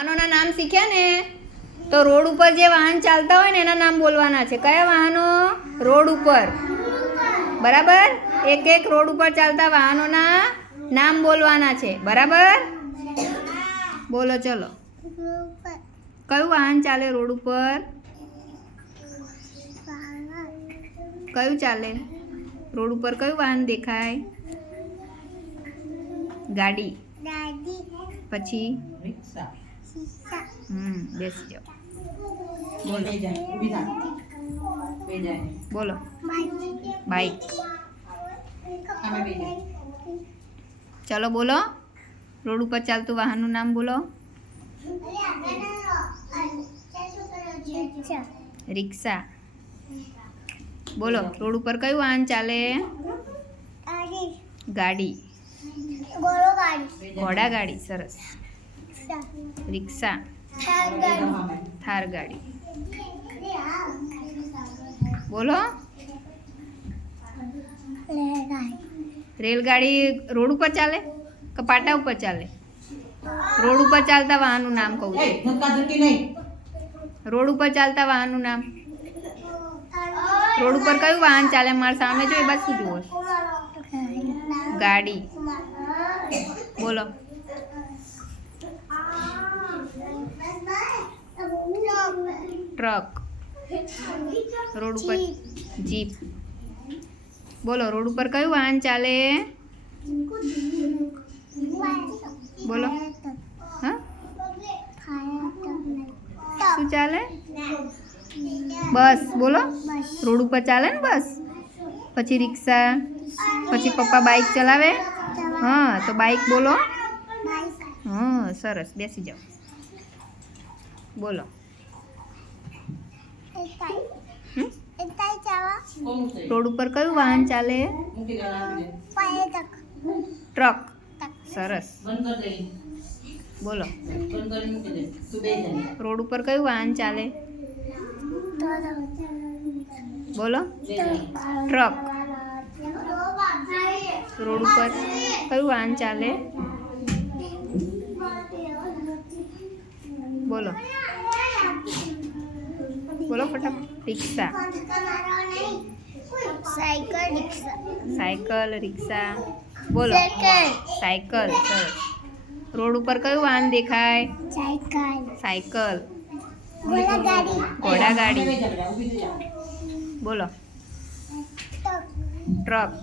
વાહનોના નામ શીખ્યા ને તો રોડ ઉપર જે વાહન ચાલતા હોય ને એના નામ બોલવાના છે. કયા વાહનો? રોડ ઉપર. બરાબર? એક એક રોડ ઉપર ચાલતા વાહનોના નામ બોલવાના છે. બરાબર? બોલો ચલો. કયું વાહન ચાલે રોડ ઉપર? કયું ચાલે રોડ ઉપર? કયું વાહન દેખાય? ગાડી. પછી બેસી જાઓ. બોલો. બાઈક. ચલો બોલો. રોડ ઉપર ચાલતું વાહનનું નામ બોલો. રિક્ષા. બોલો. રોડ ઉપર કયું વાહન ચાલે? ગાડી. ઘોડા ગાડી. સરસ. રિક્ષા. થાર ગાડી. બોલો. રેલગાડી રોડ ઉપર ચાલે કે પાટા ઉપર ચાલે? રોડ ઉપર ચાલતા વાહનનું નામ કહું છું. રોડ ઉપર ચાલતા વાહનનું નામ. રોડ ઉપર કયું વાહન ચાલે? મારા સામે જો એ બાજુ જુઓ. ગાડી. બોલો. ટ્રક. રોડ ઉપર જીપ. બોલો. રોડ ઉપર કયું વાહન ચાલે? બોલો. હા, શું ચાલે? બસ. બોલો. રોડ ઉપર ચાલે ને બસ. પછી રિક્ષા. પછી પપ્પા બાઈક ચલાવે. હા, તો બાઈક બોલો. હા, સરસ. બેસી જાઓ. બોલો. રોડ ઉપર કયું વાહન ચાલે? ટ્રક. સરસ. બોલો. રોડ ઉપર કયું વાહન ચાલે? બોલો. ટ્રક. રોડ ઉપર કયું વાહન ચાલે? બોલો. બોલો ફટાફટ. રિક્ષા. સાયકલ. રિક્ષા. બોલો. સાયકલ. સરસ. રોડ ઉપર કયું વાહન દેખાય? સાયકલ. ઘોડા ગાડી. બોલો. ટ્રક.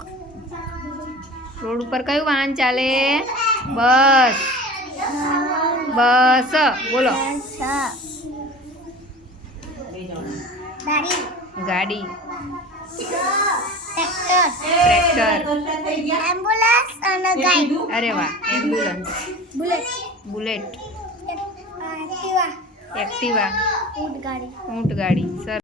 રોડ ઉપર કયું વાહન ચાલે? બસ. બસ. બોલો. ગાડી. ટ્રેક્ટર. અરે વાહ. એમ્બ્યુલન્સ. બુલેટ. એક્ટિવા. ઊંટ ગાડી. સરસ.